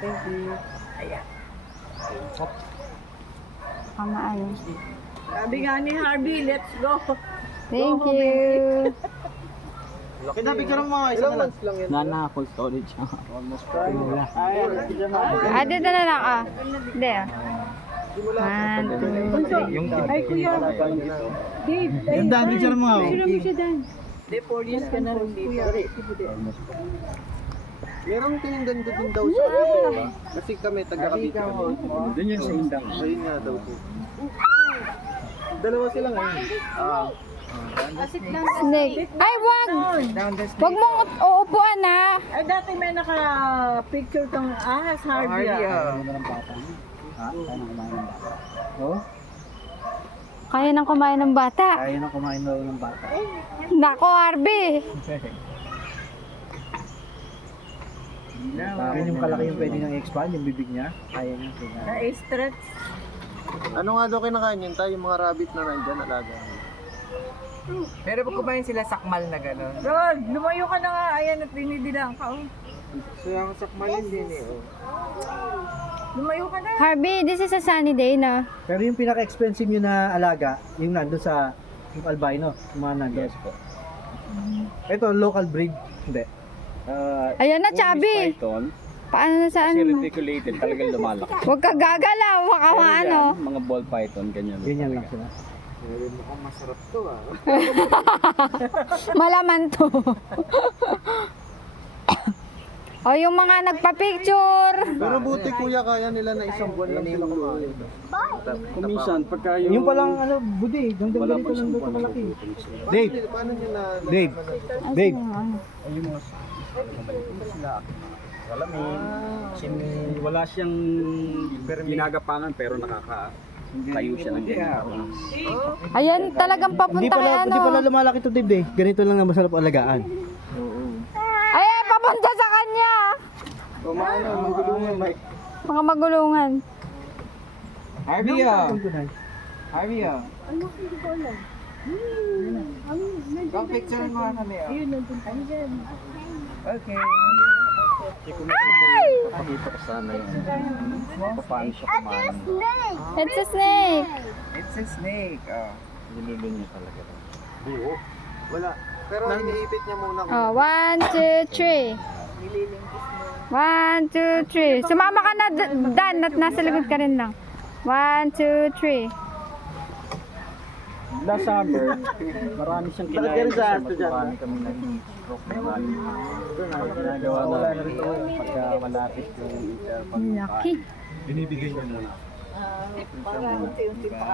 Thank you. Ayan. Kamaan. Sabi nga ni Harvey, let's go. Thank you. Kinapicture mo mga isang months lang yan. Nana, full storage. Almost wala. Dito na lang ah. Hindi ah. 1, 2, 3. Yung Ay, kuya. Dave, Yung dami picture mo. mo siya Dan. Hindi, 4 years ka na rin dito. Meron kayong ganito din daw sa diba? Kasi kami taga-Cavite kami. Doon yun sa Indang. Ayun nga daw po. Dalawa sila ngayon. Snake. Ay, wag! Wag mong uupuan ha. Ay, dati may naka-picture kang ahas, Harvey. Oh? Kaya nang kumain ng bata. Kaya na kumain daw ng bata. Nako, Harvey. Akin yung kalaki yung pwede nang expand, yung bibig niya. Kaya niya. Na-stretch. Ano nga daw kinakain yun tayo, yung mga rabbit na nandyan, alaga. Pero pag kumain sila sakmal na gano'n. Rod, lumayo ka na nga. Ayan, at dinidilang ka. Oh. So yung sakmalin din eh. Oh. Lumayo ka na. Harvey, this is a sunny day na. Pero yung pinaka-expensive nyo na alaga, yung nandun sa yung albino, yung mga nandun. Yes po. Ito, local breed. Hindi. Ayan na, chubby. Python, Paano na kasi saan? reticulated, talagang lumalaki. Huwag ka gagalaw, baka Pero maano. yan, mga ball python, ganyan. Ganyan lang sila. Mukhang masarap to ah. Malaman to. O yung mga nagpa-picture. Pero buti kuya, kaya nila na isang buwan lang sila kumain. Kuminsan, pagka Yung palang ano, budi, yung wala ganito pa lang siyang doon buwan. malaki. Dave, Paano nyo na... Dave, Dave. Wala siyang ginagapangan pero nakaka-tayo siya ng ganyan. Ayan talagang papunta kay ano. Hindi pala lumalaki to Dave eh. Ganito lang na masarap alagaan. Ay, papunta sa kanya. Kumain na, magulungan. Mga magulungan. Harvey Harvey Kung picture mo kami Okay. Pakita ko sana yung paano siya kumain. It's a snake. It's a snake. Oh. Nilulun niya talaga. Wala. Pero iniipit niya muna. Oh, 1, 2, 3. 1, 2, 3. Sumama ka na, Dan, at nasa likod ka rin lang. 1, 2, 3. Last summer, marami siyang kinain kasi mas marami kami nag-stroke na marami. Ginagawa namin pagka malapit yung interval. Lucky. Binibigay niya muna. Para unti-unti pa.